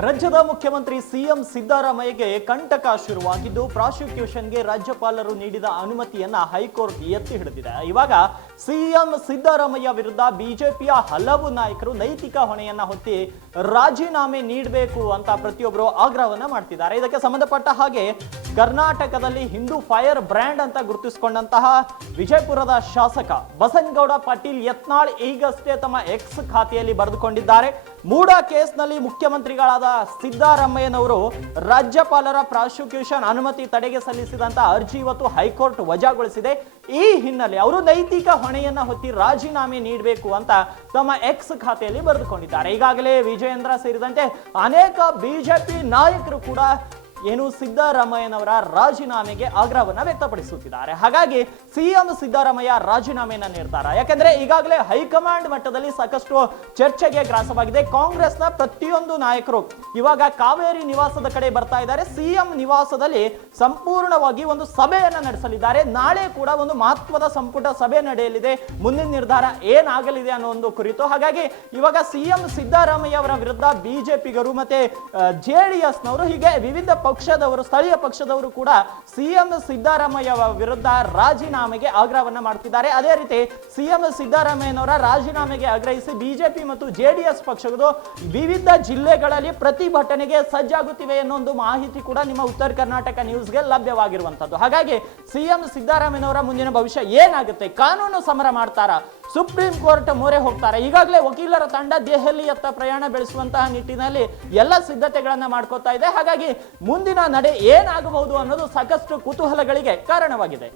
ರಾಜ್ಯದ ಮುಖ್ಯಮಂತ್ರಿ ಸಿಎಂ ಸಿದ್ದರಾಮಯ್ಯಗೆ ಕಂಟಕ ಶುರುವಾಗಿದ್ದು, ಪ್ರಾಸಿಕ್ಯೂಷನ್ಗೆ ರಾಜ್ಯಪಾಲರು ನೀಡಿದ ಅನುಮತಿಯನ್ನ ಹೈಕೋರ್ಟ್ ಎತ್ತಿ ಹಿಡಿದಿದೆ. ಇವಾಗ ಸಿಎಂ ಸಿದ್ದರಾಮಯ್ಯ ವಿರುದ್ಧ ಬಿಜೆಪಿಯ ಹಲವು ನಾಯಕರು ನೈತಿಕ ಹೊಣೆಯನ್ನ ಹೊತ್ತಿ ರಾಜೀನಾಮೆ ನೀಡಬೇಕು ಅಂತ ಪ್ರತಿಯೊಬ್ಬರು ಆಗ್ರಹವನ್ನ ಮಾಡ್ತಿದ್ದಾರೆ. ಇದಕ್ಕೆ ಸಂಬಂಧಪಟ್ಟ ಹಾಗೆ ಕರ್ನಾಟಕದಲ್ಲಿ ಹಿಂದೂ ಫೈರ್ ಬ್ರ್ಯಾಂಡ್ ಅಂತ ಗುರುತಿಸಿಕೊಂಡಂತಹ ವಿಜಯಪುರದ ಶಾಸಕ ಬಸನ್ಗೌಡ ಪಾಟೀಲ್ ಯತ್ನಾಳ್ ಈಗಷ್ಟೇ ತಮ್ಮ ಎಕ್ಸ್ ಖಾತೆಯಲ್ಲಿ ಬರೆದುಕೊಂಡಿದ್ದಾರೆ. ಮೂಡ ಕೇಸ್ನಲ್ಲಿ ಮುಖ್ಯಮಂತ್ರಿಗಳಾದ ಸಿದ್ದರಾಮಯ್ಯನವರು ರಾಜ್ಯಪಾಲರ ಪ್ರಾಸಿಕ್ಯೂಷನ್ ಅನುಮತಿ ತಡೆಗೆ ಸಲ್ಲಿಸಿದಂತ ಅರ್ಜಿ ಇವತ್ತು ಹೈಕೋರ್ಟ್ ವಜಾಗೊಳಿಸಿದೆ. ಈ ಹಿನ್ನೆಲೆ ಅವರು ನೈತಿಕ ಹೊಣೆಯನ್ನ ಹೊತ್ತಿ ರಾಜೀನಾಮೆ ನೀಡಬೇಕು ಅಂತ ತಮ್ಮ ಎಕ್ಸ್ ಖಾತೆಯಲ್ಲಿ ಬರೆದುಕೊಂಡಿದ್ದಾರೆ. ಈಗಾಗಲೇ ವಿಜಯೇಂದ್ರ ಸೇರಿದಂತೆ ಅನೇಕ ಬಿಜೆಪಿ ನಾಯಕರು ಕೂಡ ಏನು ಸಿದ್ದರಾಮಯ್ಯನವರ ರಾಜೀನಾಮೆಗೆ ಆಗ್ರಹವನ್ನ ವ್ಯಕ್ತಪಡಿಸುತ್ತಿದ್ದಾರೆ. ಹಾಗಾಗಿ ಸಿಎಂ ಸಿದ್ದರಾಮಯ್ಯ ರಾಜೀನಾಮೆಯನ್ನ ನೀಡ್ತಾರ. ಯಾಕಂದ್ರೆ ಈಗಾಗಲೇ ಹೈಕಮಾಂಡ್ ಮಟ್ಟದಲ್ಲಿ ಸಾಕಷ್ಟು ಚರ್ಚೆಗೆ ಗ್ರಾಸವಾಗಿದೆ. ಕಾಂಗ್ರೆಸ್ನ ಪ್ರತಿಯೊಂದು ನಾಯಕರು ಇವಾಗ ಕಾವೇರಿ ನಿವಾಸದ ಕಡೆ ಬರ್ತಾ ಇದ್ದಾರೆ. ಸಿಎಂ ನಿವಾಸದಲ್ಲಿ ಸಂಪೂರ್ಣವಾಗಿ ಒಂದು ಸಭೆಯನ್ನ ನಡೆಸಲಿದ್ದಾರೆ. ನಾಳೆ ಕೂಡ ಒಂದು ಮಹತ್ವದ ಸಂಪುಟ ಸಭೆ ನಡೆಯಲಿದೆ. ಮುಂದಿನ ನಿರ್ಧಾರ ಏನಾಗಲಿದೆ ಅನ್ನೋ ಒಂದು ಕುರಿತು. ಹಾಗಾಗಿ ಇವಾಗ ಸಿಎಂ ಸಿದ್ದರಾಮಯ್ಯ ಅವರ ವಿರುದ್ಧ ಬಿಜೆಪಿಗರು ಮತ್ತೆ ಜೆಡಿಎಸ್ನವರು ಹೀಗೆ ವಿವಿಧ ಪಕ್ಷದವರು, ಸ್ಥಳೀಯ ಪಕ್ಷದವರು ಕೂಡ ಸಿಎಂ ಸಿದ್ದರಾಮಯ್ಯ ವಿರುದ್ಧ ರಾಜೀನಾಮೆಗೆ ಆಗ್ರಹವನ್ನ ಮಾಡ್ತಿದ್ದಾರೆ. ಅದೇ ರೀತಿ ಸಿಎಂ ಸಿದ್ದರಾಮಯ್ಯನವರ ರಾಜೀನಾಮೆಗೆ ಆಗ್ರಹಿಸಿ ಬಿಜೆಪಿ ಮತ್ತು ಜೆಡಿಎಸ್ ಪಕ್ಷಗಳು ವಿವಿಧ ಜಿಲ್ಲೆಗಳಲ್ಲಿ ಪ್ರತಿಭಟನೆಗೆ ಸಜ್ಜಾಗುತ್ತಿವೆ ಅನ್ನೋ ಒಂದು ಮಾಹಿತಿ ಕೂಡ ನಿಮ್ಮ ಉತ್ತರ ಕರ್ನಾಟಕ ನ್ಯೂಸ್ಗೆ ಲಭ್ಯವಾಗಿರುವಂತದ್ದು. ಹಾಗಾಗಿ ಸಿಎಂ ಸಿದ್ದರಾಮಯ್ಯನವರ ಮುಂದಿನ ಭವಿಷ್ಯ ಏನಾಗುತ್ತೆ? ಕಾನೂನು ಸಮರ ಮಾಡ್ತಾರಾ? ಸುಪ್ರೀಂ ಕೋರ್ಟ್ ಮೊರೆ ಹೋಗ್ತಾರೆ. ಈಗಾಗಲೇ ವಕೀಲರ ತಂಡ ದೆಹಲಿಯತ್ತ ಪ್ರಯಾಣ ಬೆಳೆಸುವಂತಹ ನಿಟ್ಟಿನಲ್ಲಿ ಎಲ್ಲ ಸಿದ್ಧತೆಗಳನ್ನು ಮಾಡ್ಕೋತಾ ಇದೆ. ಹಾಗಾಗಿ ಮುಂದಿನ ನಡೆ ಏನಾಗಬಹುದು ಅನ್ನೋದು ಸಾಕಷ್ಟು ಕುತೂಹಲಗಳಿಗೆ ಕಾರಣವಾಗಿದೆ.